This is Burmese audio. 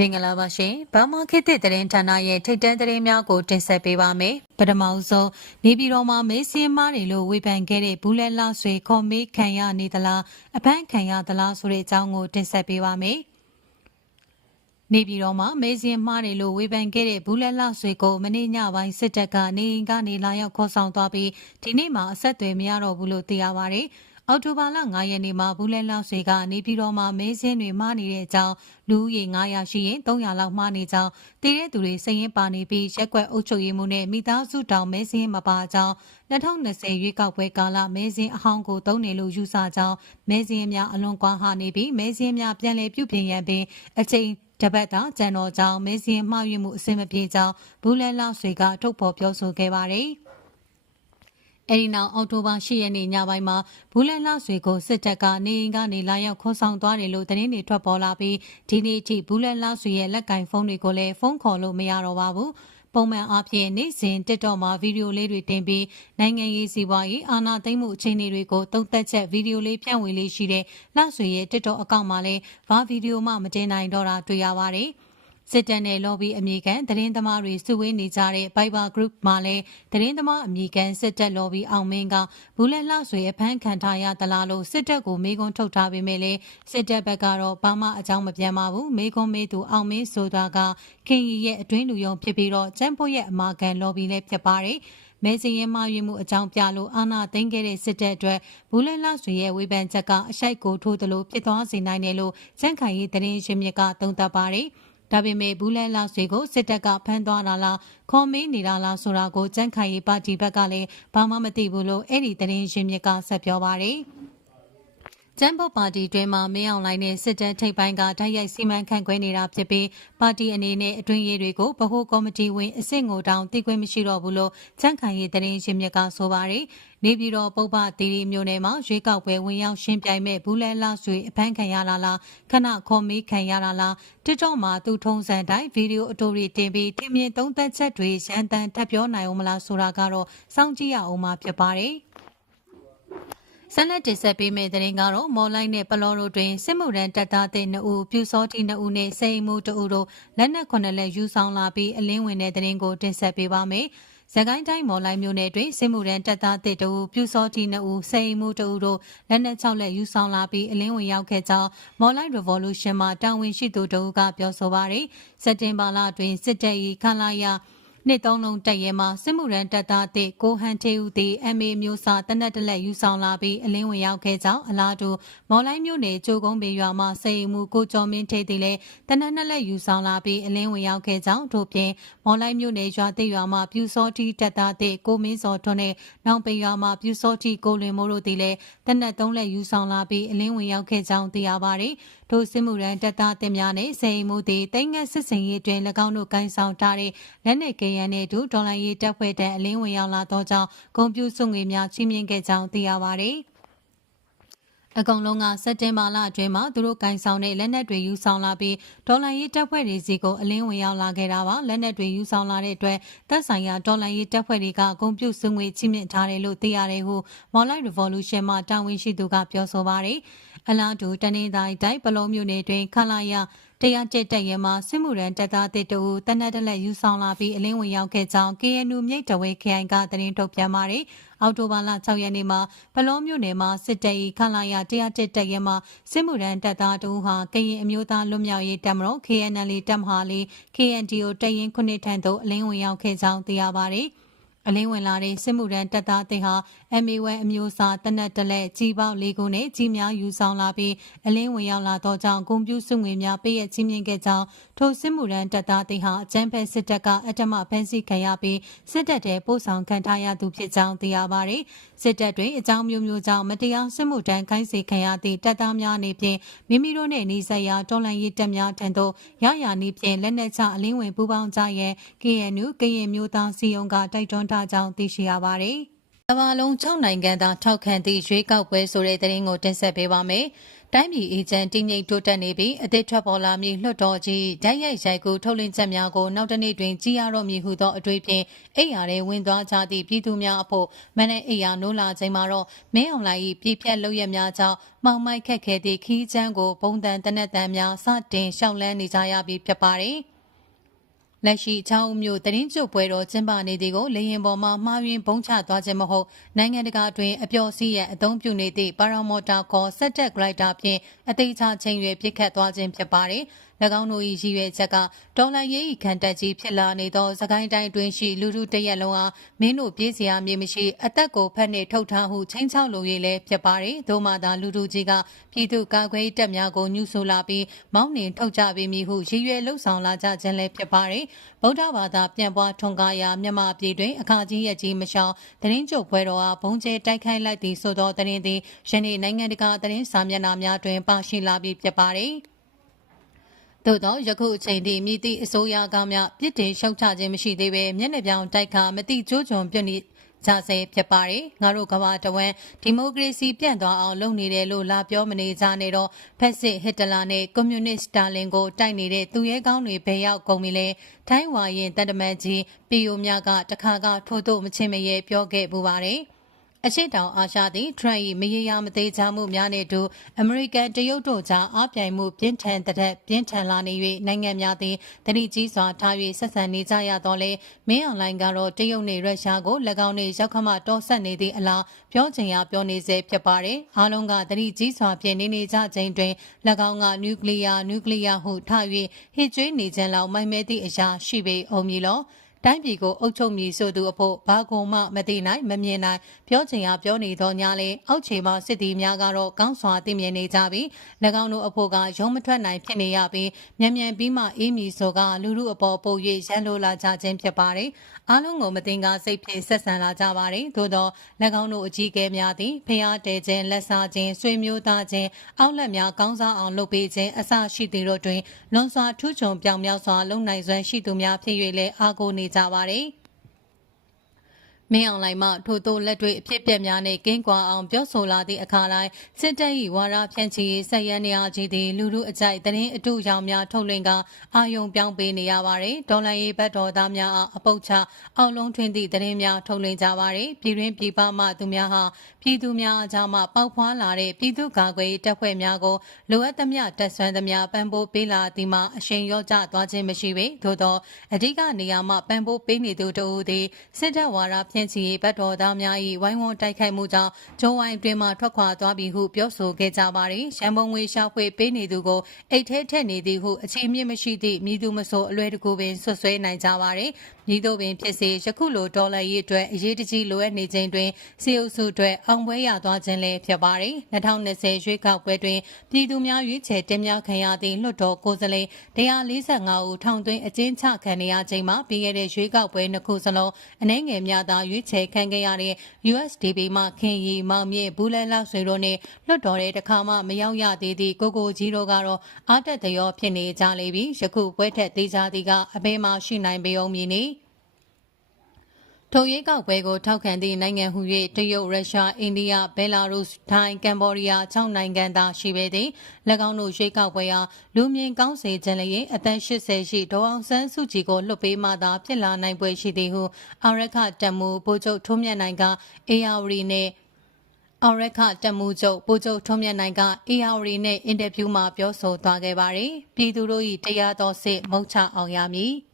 မင်္ဂလာပါရှင်။ဘာမာခေတ်သစ်သတင်းဌာနရဲ့ထိတ်တန့်သတင်းများကိုတင်ဆက်ပေးပါမယ်။ပထမဆုံးနေပြည်တော်မှာမေးစင်းမားတွေလို့ဝေဖန်ခဲ့တဲ့ဘူးလက်လဆွေခေါ်မေးခံရနေသလားအဖမ်းခံရသလားဆိုတဲ့အကြောင်းကိုတင်ဆက်ပေးပါမယ်။နေပြည်တော်မှာမေးစင်းမားတွေလို့ဝေဖန်ခဲ့တဲ့ဘူးလက်လဆွေကိုမနေ့ညပိုင်းစစ်တပ်ကနေအိမ်ကနေလာရောက်ခေါ်ဆောင်သွားပြီးဒီနေ့မှအဆက်အသွယ်မရတော့ဘူးလို့သိရပါဗျ။ အော်တိုဘာလ9ရက်နေ့မှာဘူးလဲလောက်ဆွေကနေပြည်တော်မှာမဲစင်းတွေမှားနေတဲ့အကြောင်းလူဦးရေ900ရှိရင်300လောက်မှားနေကြောင်းတည်တဲ့သူတွေစည်ရင်ပါနေပြီးရက်ကွက်အုပ်ချုပ်ရေးမှုနဲ့မိသားစုတောင်မဲစင်းမပါကြောင်း2020ရွေးကောက်ပွဲကာလမဲစင်းအဟောင်းကိုတုံးနေလို့ယူဆကြောင်းမဲစင်းများအလွန်ကွာဟနေပြီးမဲစင်းများပြန်လည်ပြုပြင်ရန်ပင်အချိန်တပတ်တာကျန်တော်ကြောင့်မဲစင်းမှားယွင်းမှုအဆင်မပြေကြောင်းဘူးလဲလောက်ဆွေကထုတ်ဖော်ပြောဆိုခဲ့ပါတယ်။ အဲဒီနောက်အောက်တိုဘာ10ရက်နေ့ညပိုင်းမှာဘူးလန်လာဆွေကိုစစ်တပ်ကနေအိမ်ကနေလာရောက်ခေါ်ဆောင်သွားတယ်လို့သတင်းတွေထွက်ပေါ်လာပြီးဒီနေ့အထိဘူးလန်လာဆွေရဲ့လက်ကင်ဖုန်းတွေကိုလည်းဖုန်းခေါ်လို့မရတော့ပါဘူးပုံမှန်အားဖြင့်နေ့စဉ် TikTok မှာဗီဒီယိုလေးတွေတင်ပြီးနိုင်ငံရေးစီးပွားရေးအာဏာသိမ်းမှုအခြေအနေတွေကိုသုံးသပ်ချက်ဗီဒီယိုလေးဖြန့်ဝေလေးရှိတဲ့လှဆွေရဲ့ TikTok အကောင့်မှာလည်းဘာဗီဒီယိုမှမတင်နိုင်တော့တာတွေ့ရပါတယ်။ စစ်တပ်နဲ့ lobby အမည်ခံသတင်းသမားတွေစုဝေးနေကြတဲ့ Viber Group မှာလည်းသတင်းသမားအမည်ခံစစ်တပ် lobby အောင်မင်းကဘူးလက်လှဆွေအဖမ်းခံထားရသလားလို့စစ်တပ်ကိုမေးခွန်းထုတ်ထားပေမဲ့လည်းစစ်တပ်ဘက်ကတော့ဘာမှအကြောင်းမပြန်ပါဘူးမေးခွန်းမေးသူအောင်မင်းဆိုတာကခင်ရီရဲ့အတွင်းလူယုံဖြစ်ပြီးတော့ကျန်းဖို့ရဲ့အမာခံ lobby လည်းဖြစ်ပါတယ်မဲစရင်မှရွေးမှုအကြောင်းပြလို့အာဏာသိမ်းခဲ့တဲ့စစ်တပ်အတွက်ဘူးလက်လှဆွေရဲ့ဝေဖန်ချက်ကအရှိုက်ကိုထိုးသလိုဖြစ်သွားစေနိုင်တယ်လို့စန့်ခိုင်ရေးသတင်းရှင်မြစ်ကသုံးသပ်ပါတယ်။ ဒါပေမဲ့ဘူးလဲလောက်စီကိုစစ်တပ်ကဖမ်းသွားတာလားခေါ်မေးနေတာလားဆိုတာကိုကြန့်ခိုင်ရေးပါတီဘက်ကလည်းဘာမှမသိဘူးလို့အဲ့ဒီသတင်းရင်းမြစ်ကဆက်ပြောပါတယ် ကျန်းဖို့ပါတီတွင်မှမင်းအောင်လိုင်းနဲ့စစ်တပ်ထိပ်ပိုင်းကတိုက်ရိုက်စီမံခန့်ခွဲနေတာဖြစ်ပြီးပါတီအနေနဲ့အတွင်းရေးတွေကိုဗဟိုကော်မတီဝင်အဆင့်ကိုတောင်တည်ခွင့်မရှိတော့ဘူးလို့ချန့်ခိုင်ရေးသတင်းရှင်မြစ်ကဆိုပါတယ်။နေပြည်တော်ပုပ္ပတီရီမျိုးနယ်မှာရွေးကောက်ပွဲဝင်ရောက်ရှင်းပြိုင်မဲ့ဘူးလဲလာဆွေအဖမ်းခံရလာလားခဏခေါ်မေးခံရလာလားတစ်တော့မှာသူထုံးစံတိုင်းဗီဒီယိုအတူတွေတင်ပြီးထင်မြင်သုံးသက်ချက်တွေရန်တန်ထပ်ပြောနိုင်အောင်မလားဆိုတာကတော့စောင့်ကြည့်ရအောင်မှာဖြစ်ပါတယ်။ ဆက်လက်တင်ဆက်ပေးမယ့်သတင်းကတော့မော်လိုက်နဲ့ပလော်တို့တွင်စစ်မှုရန်တပ်သားတဲ့2ဦးပြူစောတိ2ဦးနဲ့စိန်မှု2ဦးတို့လက်နက်9လက်ယူဆောင်လာပြီးအလင်းဝင်တဲ့သတင်းကိုတင်ဆက်ပေးပါမယ်။စကိုင်းတိုင်းမော်လိုက်မြို့နယ်တွင်စစ်မှုရန်တပ်သားတဲ့2ဦးပြူစောတိ2ဦးစိန်မှု2ဦးတို့လက်နက်6လက်ယူဆောင်လာပြီးအလင်းဝင်ရောက်ခဲ့ကြောင်းမော်လိုက် Revolution မှာတာဝန်ရှိသူတို့ကပြောဆိုပါရယ်စက်တင်ဘာလတွင်စစ်တပ်၏ခလာရ နှစ်သုံးလုံးတက်ရဲမှာစစ်မှုရန်တပ်သားတဲ့ကိုဟန်ထေဦးသည် MA မျိုးစာတနက်တလက်ယူဆောင်လာပြီးအလင်းဝင်ရောက်ခဲ့ကြောင်းအလားတူမော်လိုင်းမြို့နယ်ကျိုးကုန်းပေရွာမှာစေအိမ်မှုကိုကျော်မင်းထေသည်လည်းတနက်နှစ်လက်ယူဆောင်လာပြီးအလင်းဝင်ရောက်ခဲ့ကြောင်းတို့ပြင်မော်လိုင်းမြို့နယ်ရွာသိရွာမှာပြူစောတီတပ်သားတဲ့ကိုမင်းစောထွန်းနဲ့နောင်ပေရွာမှာပြူစောတီကိုလွင်မိုးတို့သည်လည်းတနက်သုံးလက်ယူဆောင်လာပြီးအလင်းဝင်ရောက်ခဲ့ကြောင်းသိရပါတယ်။ ထိုစစ်မှုရန်တပ်သားတင်များနဲ့စေအိမ်မှုသည်တိတ်ငက်စစ်စင်ရေးတွင်၎င်းတို့ကိုင်းဆောင်ထားတဲ့လက်နက်ကရန်နှင့်အတူဒေါ်လာရေးတပ်ဖွဲ့တန်းအလင်းဝင်ရောက်လာသောကြောင့်ဂုံပြူစုငွေများချင်းမြင့်ခဲ့ကြောင်းသိရပါသည် အကောင်လုံးကစက်တင်ဘာလအတွင်းမှာသူတို့ကင်ဆောင်တဲ့လက်နက်တွေယူဆောင်လာပြီးဒေါ်လာရေးတပ်ဖွဲ့တွေစီကိုအလင်းဝင်ရောက်လာခဲ့တာပါလက်နက်တွေယူဆောင်လာတဲ့အတွက်တပ်ဆိုင်ရာဒေါ်လာရေးတပ်ဖွဲ့တွေကဂုံပြုစုငွေချင်းမြင့်ထားတယ်လို့သိရတယ်ဟုမော်လိုက် revolution မှာတာဝန်ရှိသူကပြောဆိုပါတယ်အလားတူတနေတိုင်းတိုက်ပလုံးမျိုးနယ်တွင်ခလာရ တရားကျက်တက်ရဲမှာစစ်မှုရန်တပ်သားတစ်တူတနက်တလက်ယူဆောင်လာပြီးအလင်းဝင်ရောက်ခဲ့ကြောင်း KNU မြိတ်တဝဲခရိုင်ကသတင်းထုတ်ပြန်ပါတယ်။အော်တိုဘာလ6ရက်နေ့မှာပလောမျိုးနယ်မှာစစ်တပ်၏ခလာရတရားကျက်တက်ရဲမှာစစ်မှုရန်တပ်သားတူဟာကရင်အမျိုးသားလွတ်မြောက်ရေးတပ်မတော် KNL တပ်မဟာလေး KNDO တရင်ခုနှစ်ထံသို့အလင်းဝင်ရောက်ခဲ့ကြောင်းသိရပါတယ်။ အလင်းဝင်လာတဲ့စစ်မှုရန်တပ်သားတင်ဟာ MA1 အမျိုးအစားတနက်တလက်ကြီးပေါက်လေးခုနဲ့ကြီးများယူဆောင်လာပြီးအလင်းဝင်ရောက်လာသောကြောင့်ဂုံပြူစုငွေများပေးရချင်းမြင့်ခဲ့ကြောင်းထိုစစ်မှုရန်တပ်သားတင်ဟာအကြမ်းဖက်စစ်တပ်ကအတမဖမ်းဆီးခံရပြီးစစ်တပ်ထဲပို့ဆောင်ခံထားရသူဖြစ်ကြောင်းသိရပါတယ်။စစ်တပ်တွင်အကြောင်းမျိုးမျိုးကြောင့်မတရားစစ်မှုတန်းခိုင်းစေခံရသည့်တပ်သားများအနေဖြင့်မိမိတို့နှင့်နှီးဆက်ရာတော်လှန်ရေးတပ်များထံသို့ရရာနည်းဖြင့်လက်နက်ချအလင်းဝင်ပူးပေါင်းကြရန် KNU ကရင်မျိုးသားစီယုံကတိုက်တွန်းထားကြောင်းသိရှိရပါတယ်။ကမ္ဘာလုံး6နိုင်ငံသားထောက်ခံသည့်ရွေးကောက်ပွဲဆိုတဲ့သတင်းကိုတင်ဆက်ပေးပါမယ်။တိုင်းပြည်အေဂျင့်တင်းငိတ်တိုးတက်နေပြီးအသစ်ထွက်ပေါ်လာမည့်လွှတ်တော်ကြီးဓာတ်ရိုက်ရိုက်ကူထုတ်လင်းချက်များကိုနောက်တစ်နေ့တွင်ကြီးရတော့မည်ဟုသောအတွေ့ဖြင့်အိယာရဲဝင်သွားကြသည့်ပြည်သူများအဖို့မနေ့အိယာနိုးလာချိန်မှာတော့မင်းအောင်လှိုင်၏ပြည်ပြက်လုပ်ရများကြောင့်မောင်မိုက်ခက်ခဲသည့်ခီးချမ်းကိုပုံတန်တနက်တန်များစတင်ရှောက်လန်းနေကြရပြီဖြစ်ပါသည်။ လက်ရှိချောင်းမြို့တရင်ကျုပ်ပွဲတော်ကျင်းပနေသည်ကိုလေရင်ပေါ်မှမှားယွင်းပုံချသွားခြင်းမဟုတ်နိုင်ငံတကာတွင်အပျော်စီးရန်အသုံးပြုနေသည့်ပါရာမော်တာခေါ်စက်တက်ဂရိုက်တာဖြင့်အသေးချချိန်ရွယ်ပြစ်ခတ်သွားခြင်းဖြစ်ပါတယ်။၎ င်းတို့၏ရည်ရွယ်ချက်ကဒေါ်လာရေး၏ခံတက်ကြီးဖြစ်လာနေသောစကိုင်းတိုင်းတွင်ရှိလူထုတရက်လုံးအားမင်းတို့ပြေးစရာမြေမရှိအသက်ကိုဖက်နှင့်ထုတ်ထားဟုချင်းချောက်လို၍လည်းဖြစ်ပါတယ်။သို့မှသာလူထုကြီးကပြည်သူကာကွယ်တပ်များကိုညှို့ဆိုလာပြီးမောင်းနှင်ထုတ်ကြပေမည်ဟုရည်ရွယ်လှုံ့ဆော်လာကြခြင်းလည်းဖြစ်ပါတယ်။ဗုဒ္ဓဘာသာပြန်ပွားထွန်ကားရာမြန်မာပြည်တွင်အခါကြီးရဲ့ကြီးမရှောင်သတင်းကြုတ်ပွဲတော်အားဘုံကျဲတိုက်ခိုက်လိုက်သည့်ဆိုသောသတင်းသည်ယနေ့နိုင်ငံတကာသတင်းစာမျက်နှာများတွင်ပါရှိလာပြီးဖြစ်ပါတယ်။ သို့သောယခုအချိန်ထိမြည်သည့်အစိုးရကမှပြစ်တင်ရှုံချခြင်းမရှိသေးပဲမျက်နှာပြောင်တိုက်ခါမတိကျိုးချွန်ပြနေကြဆဲဖြစ်ပါတယ်ငါတို့ကဘာတဝမ်းဒီမိုကရေစီပြန့်သွားအောင်လုပ်နေတယ်လို့လာပြောမနေကြနဲ့တော့ဖက်စစ်ဟစ်တလာနဲ့ကွန်မြူနစ်စတာလင်ကိုတိုက်နေတဲ့သူရဲကောင်းတွေဘယ်ရောက်ကုန်ပြီလဲထိုင်းဝါရင်တန်တမန်ကြီးပီယိုမြကတခါကထိုးထိုးမချင်းမရဲပြောခဲ့ပူပါတယ်။ အရှိတောင်အာရှသည်ထရန့်၏မရေရာမသေးချမှုများနှင့်အတူအမေရိကန်တရုတ်တို့ကြားအပြိုင်မှုပြင်းထန်တဲ့ပြင်းထန်လာနေ၍နိုင်ငံများသည်တတိကြီးစွာထား၍ဆက်ဆံနေကြရတော့လေမင်းအွန်လိုင်းကတော့တရုတ်နှင့်ရုရှားကို၎င်းနှင့်ရောက်ခမတော်ဆက်နေသည့်အလားပြောချင်ရပြောနေစေဖြစ်ပါတယ်အားလုံးကတတိကြီးစွာပြင်နေနေကြချိန်တွင်၎င်းကနျူကလ িয়ার နျူကလ িয়ার ဟုထား၍ဟစ်ကြွေးနေခြင်းလောက်မိုင်မဲသည့်အရာရှိပေအောင်မည်လော တိုင်းပြည်ကိုအုပ်ချုပ်မည်ဆိုသူအဖို့ဘာကုံမှမသိနိုင်မမြင်နိုင်ပြောချင်ရပြောနေသောညာလေအောက်ခြေမှစစ်တီများကတော့ကောင်းစွာသိမြင်နေကြပြီး၎င်းတို့အဖို့ကရုံးမထွက်နိုင်ဖြစ်နေရပြီးမြန်မြန်ပြီးမှအေးမီဆိုကလူလူအပေါ်ပို့၍ရန်လိုလာကြခြင်းဖြစ်ပါတယ်အားလုံးကိုမတင်ကားစိတ်ဖြင့်ဆက်ဆံလာကြပါတယ်သို့သော၎င်းတို့အကြီးအကဲများသည်ဖျားတဲခြင်းလက်စားခြင်းဆွေမျိုးသားခြင်းအောက်လက်များကောင်းစားအောင်လုပ်ပေးခြင်းအစရှိသည်တို့တွင်လွန်စွာထူးချွန်ပြောင်မြောက်စွာလုံနိုင်စွမ်းရှိသူများဖြစ်၍လည်းအားကိုးနေကြပါတယ်။ မင်းအောင်လှိုင်မှထို့သို့လက်တွေ့အဖြစ်ပြက်များနဲ့ကင်းကွာအောင်ပြောဆိုလာသည့်အခါတိုင်းစစ်တပ်၏ဝါရဖြန့်ချီရေးဆက်ရန်နေရာကြီးသည်လူလူအကြိုက်သတင်းအတုရောင်များထုတ်လွှင့်ကအာယုံပြောင်းပေးနေရပါတယ်ဒေါ်လာရေးဘတ်တော်သားများအားအပုတ်ချအောက်လုံးထွင်းသည့်သတင်းများထုတ်လွှင့်ကြပါတယ်ပြည်တွင်းပြည်ပမှသူများဟာပြည်သူများအကြားမှပေါက်ဖွားလာတဲ့ပြည်သူ့ကာကွယ်တပ်ဖွဲ့များကိုလိုအပ်သမျှတပ်ဆွမ်းသမျှပံ့ပိုးပေးလာသည်မှာအရှိန်ရော့ကျသွားခြင်းမရှိပေသို့သောအဓိကနေရာမှပံ့ပိုးပေးနေသူတို့သည်စစ်တပ်ဝါရဖြန့်ချီရေးဘတ်တော်သားများ၏ဝိုင်းဝန်းတိုက်ခိုက်မှုကြောင့်ဂျုံဝိုင်တွင်မှထွက်ခွာသွားပြီဟုပြောဆိုခဲ့ကြပါသည်ရန်ပုံငွေရှာဖွေပေးနေသူကိုအိတ်ထဲထည့်နေသည်ဟုအခြေမြင့်မရှိသည့်မိသူမဆိုအလွယ်တကူပင်ဆွဆွဲနိုင်ကြပါသည် ညီတို့ပင်ဖြစ်စေယခုလိုဒေါ်လာရေးအတွက်အရေးတကြီးလိုအပ်နေချိန်တွင်စီအုပ်စုအတွက်အောင်ပွဲရသွားခြင်းလည်းဖြစ်ပါတယ်2020ရွေးကောက်ပွဲတွင်ပြည်သူများရွေးချယ်တင်မြှောက်ခံရသည့်လွှတ်တော်ကိုယ်စားလှယ်145ဦးထောင်သွင်းအကျဉ်းချခံနေရချိန်မှာပြီးခဲ့တဲ့ရွေးကောက်ပွဲနှစ်ခုစလုံးအနှဲငယ်များသာရွေးချယ်ခံခဲ့ရတဲ့ USDP မှခင်ရီမောင်မြင့်ဘူးလဲလောက်ဆွေတို့နဲ့လွှတ်တော်တဲ့တခါမှမရောက်ရသေးသည့်ကိုကိုကြီးတို့ကတော့အားတက်သရောဖြစ်နေကြလေပြီယခုပွဲထက်သေးကြသည်ကအဘဲမှရှိနိုင်ပေအောင်မည်နီ ထိုရွေးကောက်ပွဲကိုထောက်ခံသည့်နိုင်ငံဟူ၍တရုတ်ရုရှားအိန္ဒိယဘဲလာရုစ်ထိုင်းကမ်ဘောဒီးယား6နိုင်ငံသာရှိပေသည်၎င်းတို့ရွေးကောက်ပွဲအားလူမြင်ကောင်းစေခြင်းလည်းအသက်80ရှိဒေါအောင်ဆန်းစုကြည်ကိုလွှတ်ပေးမှသာဖြစ်လာနိုင်ပွဲရှိသည်ဟုအာရခတက်မှုဗိုလ်ချုပ်ထုံးမြတ်နိုင်ကအေယာဝရီနှင့်အော်ရက်ခတက်မှုချုပ်ပို့ချုပ်ထုံးမြတ်နိုင်က AR နဲ့အင်တာဗျူးမှာပြောဆိုသွားခဲ့ပါတယ်။ပြည်သူတို့၏တရားတော်စစ်မုတ်ချအောင်ရမည်။